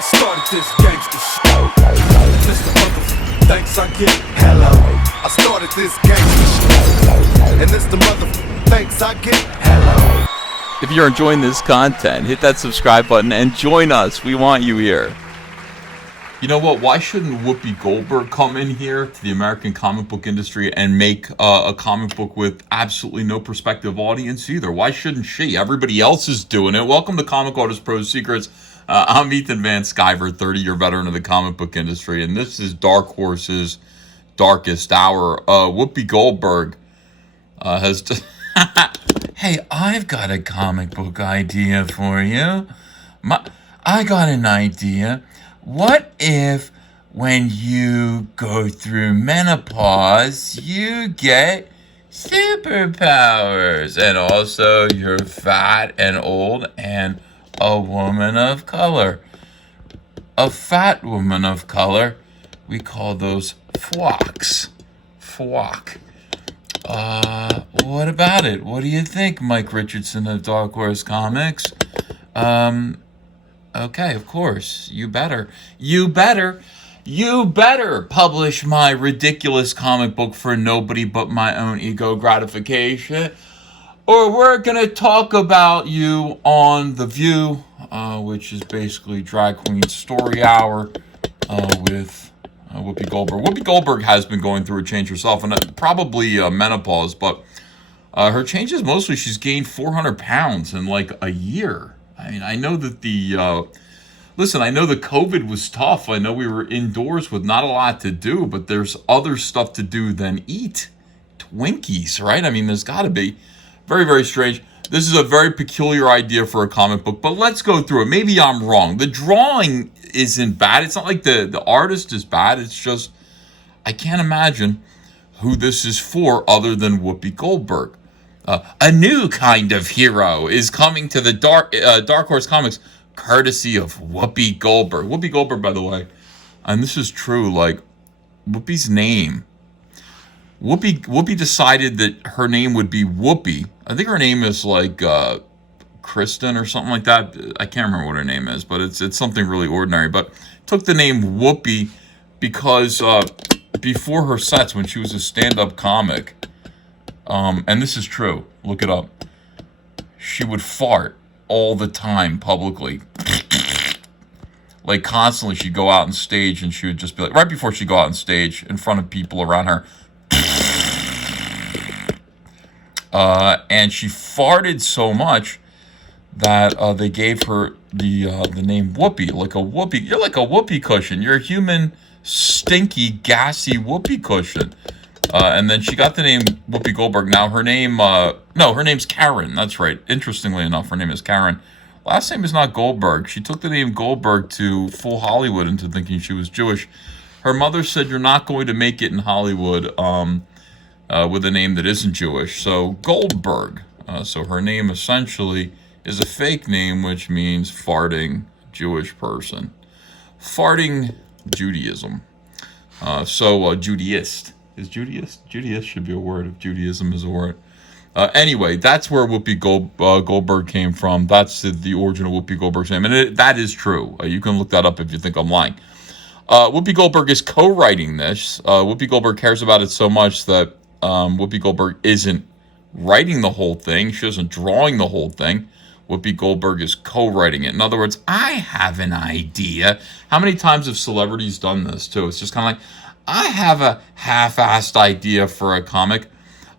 I started this gangster shit. And this the motherfucking thanks I get. Hello. I started this gangster shit. And this the motherfucking thanks I get. Hello. If you're enjoying this content, hit that subscribe button and join us. We want you here. You know what? Why shouldn't Whoopi Goldberg come in here to the American comic book industry and make a comic book with absolutely no prospective audience either? Why shouldn't she? Everybody else is doing it. Welcome to Comic Artist Pro Secrets. I'm Ethan Van Sciver, 30-year veteran of the comic book industry, and this is Dark Horse's Darkest Hour. Whoopi Goldberg has... Hey, I've got a comic book idea for you. I got an idea. What if when you go through menopause, you get superpowers, and also you're fat and old and a woman of color? A fat woman of color, we call those fwocks. Fwock. What about it? What do you think, Mike Richardson of Dark Horse Comics? Okay, of course. You better publish my ridiculous comic book for nobody but my own ego gratification. Or we're going to talk about you on The View, which is basically Drag Queen Story Hour with Whoopi Goldberg. Whoopi Goldberg has been going through a change herself, and probably menopause, but her change is mostly she's gained 400 pounds in like a year. I mean, I know that I know the COVID was tough. I know we were indoors with not a lot to do, but there's other stuff to do than eat Twinkies, right? I mean, there's got to be. Very, very strange. This is a very peculiar idea for a comic book, but let's go through it. Maybe I'm wrong. The drawing isn't bad. It's not like the artist is bad. It's just, I can't imagine who this is for other than Whoopi Goldberg. A new kind of hero is coming to the Dark Horse Comics, courtesy of Whoopi Goldberg. Whoopi Goldberg, by the way, and this is true, like, Whoopi's name. Whoopi decided that her name would be Whoopi. I think her name is like Kristen or something like that. I can't remember what her name is, but it's something really ordinary. But took the name Whoopi because before her sets, when she was a stand-up comic, and this is true, look it up, she would fart all the time publicly. Like constantly, she'd go out on stage and she would just be like, right before she'd go out on stage in front of people around her, and she farted so much that they gave her the name Whoopi, like a whoopee. You're like a whoopee cushion. You're a human, stinky, gassy whoopee cushion. And then she got the name Whoopi Goldberg. Now her name's Karen. That's right. Interestingly enough, her name is Karen. Last name is not Goldberg. She took the name Goldberg to fool Hollywood into thinking she was Jewish. Her mother said, "You're not going to make it in Hollywood with a name that isn't Jewish." So Goldberg. So her name essentially is a fake name, which means farting Jewish person. Farting Judaism. Judaist. Is Judaist? Judaist should be a word if Judaism is a word. Anyway, that's where Whoopi Goldberg came from. That's the origin of Whoopi Goldberg's name. And that is true. You can look that up if you think I'm lying. Whoopi Goldberg is co-writing this. Whoopi Goldberg cares about it so much that Whoopi Goldberg isn't writing the whole thing. She isn't drawing the whole thing. Whoopi Goldberg is co-writing it. In other words, I have an idea. How many times have celebrities done this, too? It's just kind of like, I have a half-assed idea for a comic.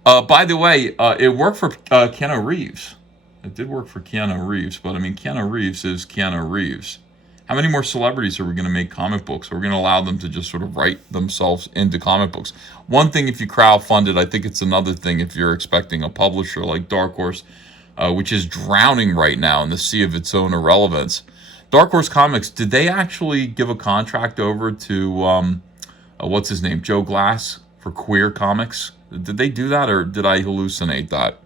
By the way, it worked for Keanu Reeves. It did work for Keanu Reeves, but I mean, Keanu Reeves is Keanu Reeves. How many more celebrities are we going to make comic books? We're going to allow them to just sort of write themselves into comic books. One thing if you crowdfund it, I think it's another thing if you're expecting a publisher like Dark Horse, which is drowning right now in the sea of its own irrelevance. Dark Horse Comics, did they actually give a contract over to, what's his name, Joe Glass for Queer Comics? Did they do that, or did I hallucinate that?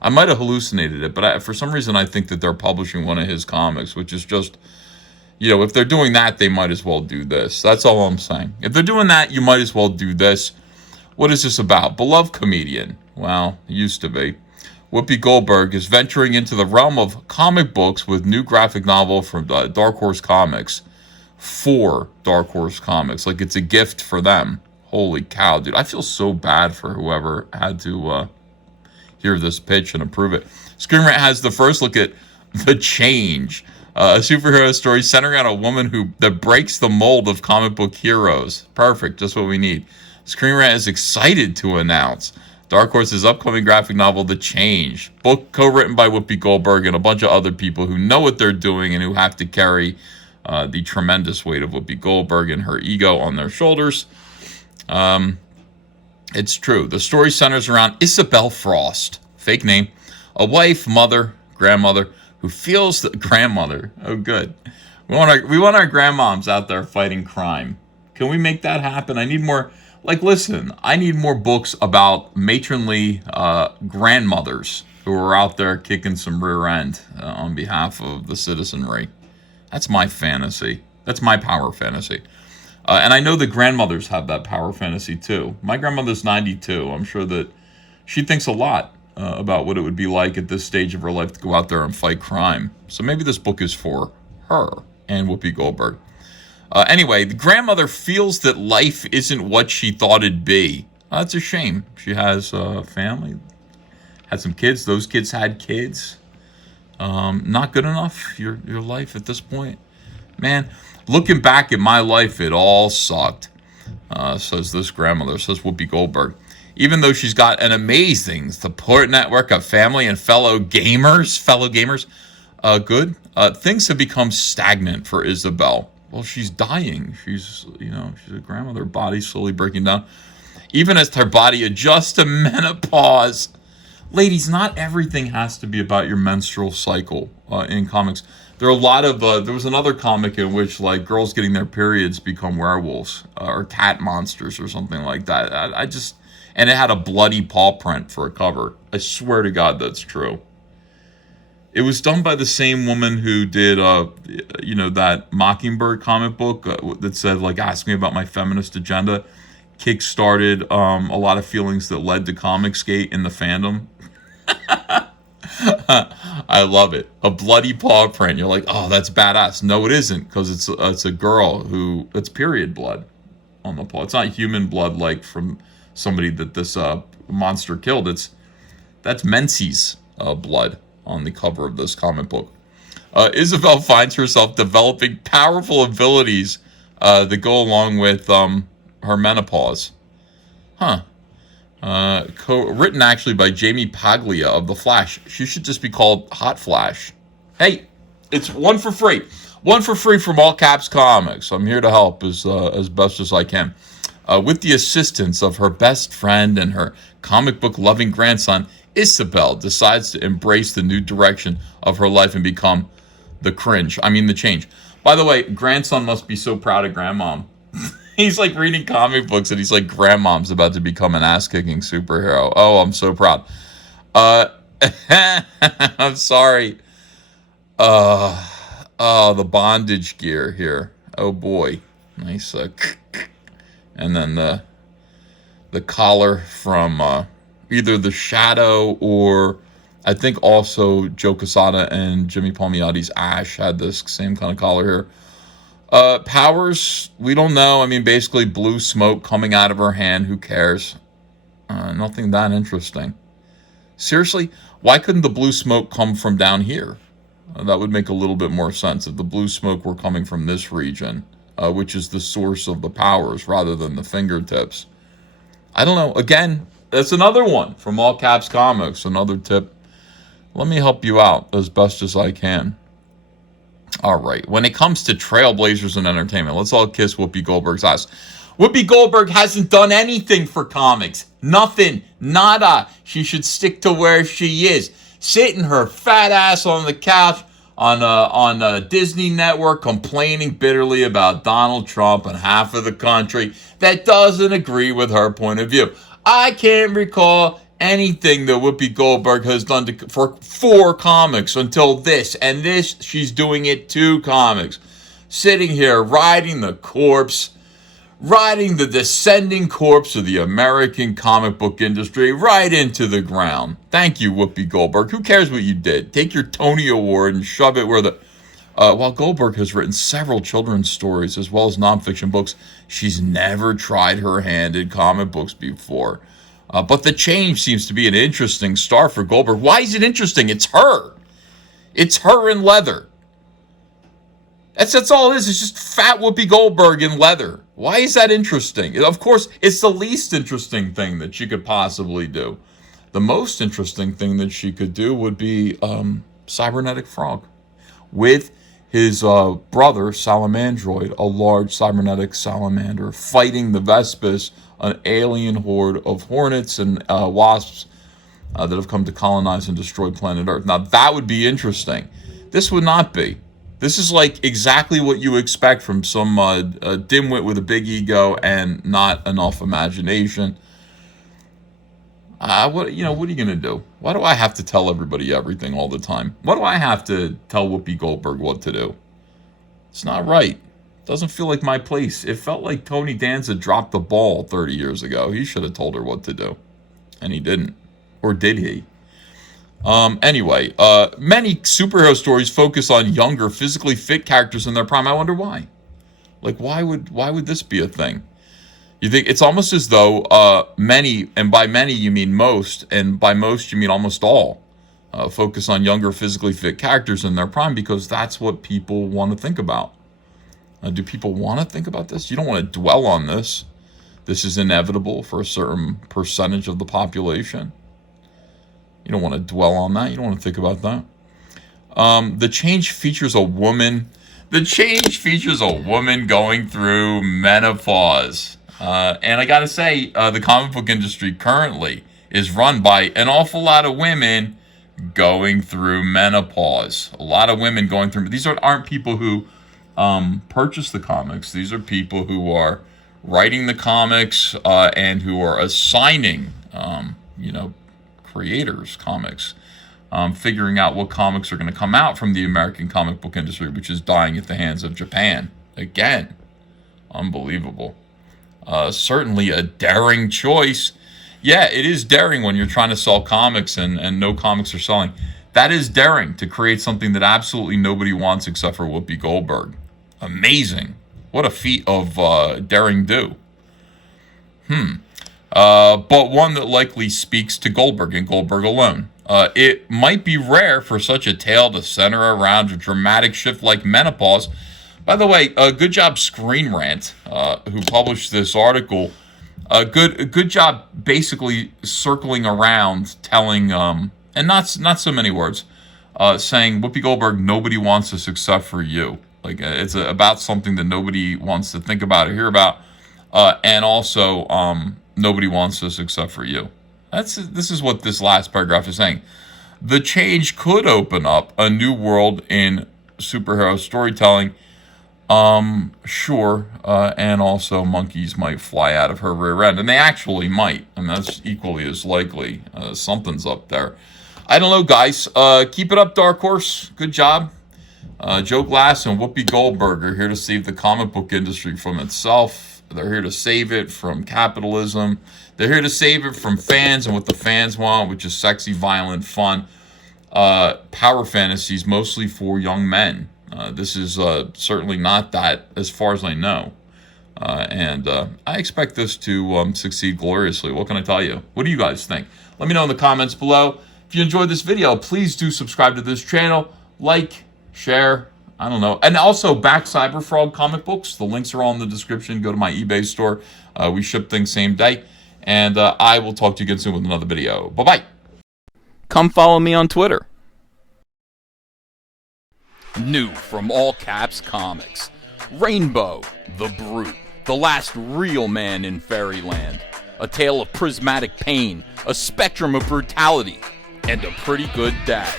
I might have hallucinated it, but for some reason I think that they're publishing one of his comics, which is just, if they're doing that, they might as well do this. That's all I'm saying. If they're doing that, you might as well do this. What is this about? Beloved comedian. Well, it used to be. Whoopi Goldberg is venturing into the realm of comic books with new graphic novel from Dark Horse Comics. for Dark Horse Comics. Like, it's a gift for them. Holy cow, dude. I feel so bad for whoever had to hear this pitch and approve it. Screen Rant has the first look at The Change, a superhero story centering on a woman that breaks the mold of comic book heroes. Perfect, just what we need. Screen Rant is excited to announce Dark Horse's upcoming graphic novel, The Change, book co-written by Whoopi Goldberg and a bunch of other people who know what they're doing and who have to carry the tremendous weight of Whoopi Goldberg and her ego on their shoulders. It's true. The story centers around Isabel Frost, fake name, a wife, mother, grandmother, who feels that grandmother. Oh, good. We want our grandmoms out there fighting crime. Can we make that happen? I need more. Like, listen, I need more books about matronly grandmothers who are out there kicking some rear end on behalf of the citizenry. That's my fantasy. That's my power fantasy. And I know the grandmothers have that power fantasy too. My grandmother's 92. I'm sure that she thinks a lot about what it would be like at this stage of her life to go out there and fight crime. So maybe this book is for her and Whoopi Goldberg. Anyway, the grandmother feels that life isn't what she thought it'd be. That's a shame. She has a family, had some kids. Those kids had kids. Not good enough, your life at this point. Man, looking back at my life, it all sucked, says this grandmother, says Whoopi Goldberg. Even though she's got an amazing support network of family and fellow gamers, good, things have become stagnant for Isabel. Well, she's dying. She's a grandmother. Her body's slowly breaking down. Even as her body adjusts to menopause. Ladies, not everything has to be about your menstrual cycle in comics. There are a lot of, there was another comic in which, like, girls getting their periods become werewolves or cat monsters or something like that. And it had a bloody paw print for a cover. I swear to God that's true. It was done by the same woman who did, that Mockingbird comic book that said, like, ask me about my feminist agenda. Kick-started a lot of feelings that led to Comicsgate in the fandom. I love it. A bloody paw print. You're like, oh, that's badass. No, it isn't, because it's a girl it's period blood on the paw. It's not human blood like from somebody that this monster killed. That's Menzies blood on the cover of this comic book. Isabel finds herself developing powerful abilities that go along with her menopause. Written actually by Jamie Paglia of The Flash. She should just be called Hot Flash. Hey, it's one for free. One for free from All Caps Comics. I'm here to help as best as I can. With the assistance of her best friend and her comic book loving grandson, Isabel decides to embrace the new direction of her life and become the change. By the way, grandson must be so proud of grandmom. He's like reading comic books and he's like, grandmom's about to become an ass-kicking superhero. Oh, I'm so proud. I'm sorry. The bondage gear here. Oh boy. Nice. And then the collar from either The Shadow or I think also Joe Quesada and Jimmy Palmiotti's Ash had this same kind of collar here. Powers, we don't know. I mean, basically blue smoke coming out of her hand. Who cares? Nothing that interesting. Seriously, why couldn't the blue smoke come from down here? That would make a little bit more sense if the blue smoke were coming from this region, which is the source of the powers rather than the fingertips. I don't know. Again, that's another one from All Caps Comics. Another tip. Let me help you out as best as I can. All right. When it comes to trailblazers and entertainment, let's all kiss Whoopi Goldberg's ass. Whoopi Goldberg hasn't done anything for comics. Nothing. Nada. She should stick to where she is. Sitting her fat ass on the couch on a Disney network complaining bitterly about Donald Trump and half of the country that doesn't agree with her point of view. I can't recall anything that Whoopi Goldberg has done for comics until this. And this, she's doing it to comics. Sitting here riding the descending corpse of the American comic book industry right into the ground. Thank you, Whoopi Goldberg. Who cares what you did? Take your Tony Award and shove it where the... While Goldberg has written several children's stories as well as nonfiction books, she's never tried her hand in comic books before. But the change seems to be an interesting start for Goldberg. Why is it interesting? It's her. It's her in leather. That's all it is. It's just fat Whoopi Goldberg in leather. Why is that interesting? Of course, it's the least interesting thing that she could possibly do. The most interesting thing that she could do would be Cybernetic Frog with his brother, Salamandroid, a large cybernetic salamander, fighting the Vespis, an alien horde of hornets and wasps that have come to colonize and destroy planet Earth. Now, that would be interesting. This would not be. This is like exactly what you expect from some dimwit with a big ego and not enough imagination. What are you gonna do? Why do I have to tell everybody everything all the time? Why do I have to tell Whoopi Goldberg what to do? It's not right. Doesn't feel like my place. It felt like Tony Danza dropped the ball 30 years ago. He should have told her what to do, and he didn't, or did he? Anyway, many superhero stories focus on younger, physically fit characters in their prime. I wonder why. Like, why would this be a thing? You think it's almost as though many, and by many you mean most, and by most you mean almost all, focus on younger, physically fit characters in their prime because that's what people want to think about. Do people want to think about this? You don't want to dwell on this. This is inevitable for a certain percentage of the population. You don't want to dwell on that. You don't want to think about that. The change features a woman. The change features a woman going through menopause. And I got to say, the comic book industry currently is run by an awful lot of women going through menopause. A lot of women going through. These aren't people who purchase the comics. These are people who are writing the comics and who are assigning, creators comics, figuring out what comics are going to come out from the American comic book industry, which is dying at the hands of Japan. Again, unbelievable. Certainly a daring choice. Yeah, it is daring when you're trying to sell comics and no comics are selling. That is daring to create something that absolutely nobody wants except for Whoopi Goldberg. Amazing. What a feat of daring do. But one that likely speaks to Goldberg and Goldberg alone. It might be rare for such a tale to center around a dramatic shift like menopause. By the way, good job Screen Rant, who published this article. Good job basically circling around telling, and not so many words, saying, Whoopi Goldberg, nobody wants this except for you. Like, it's about something that nobody wants to think about or hear about. And also, nobody wants this except for you. This is what this last paragraph is saying. The change could open up a new world in superhero storytelling. Sure. And also monkeys might fly out of her rear end. And they actually might. I mean, that's equally as likely. Something's up there. I don't know, guys. Keep it up, Dark Horse. Good job. Joe Glass and Whoopi Goldberg are here to save the comic book industry from itself. They're here to save it from capitalism. They're here to save it from fans and what the fans want, which is sexy, violent, fun. Power fantasies, mostly for young men. This is certainly not that, as far as I know. And I expect this to succeed gloriously. What can I tell you? What do you guys think? Let me know in the comments below. If you enjoyed this video, please do subscribe to this channel. Like, share, I don't know. And also, back Cyberfrog comic books. The links are all in the description. Go to my eBay store. We ship things same day. And I will talk to you again soon with another video. Bye-bye. Come follow me on Twitter. New from All Caps Comics. Rainbow, the Brute, the last real man in fairyland. A tale of prismatic pain, a spectrum of brutality, and a pretty good dad.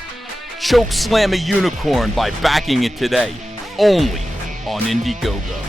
Choke slam a unicorn by backing it today, only on Indiegogo.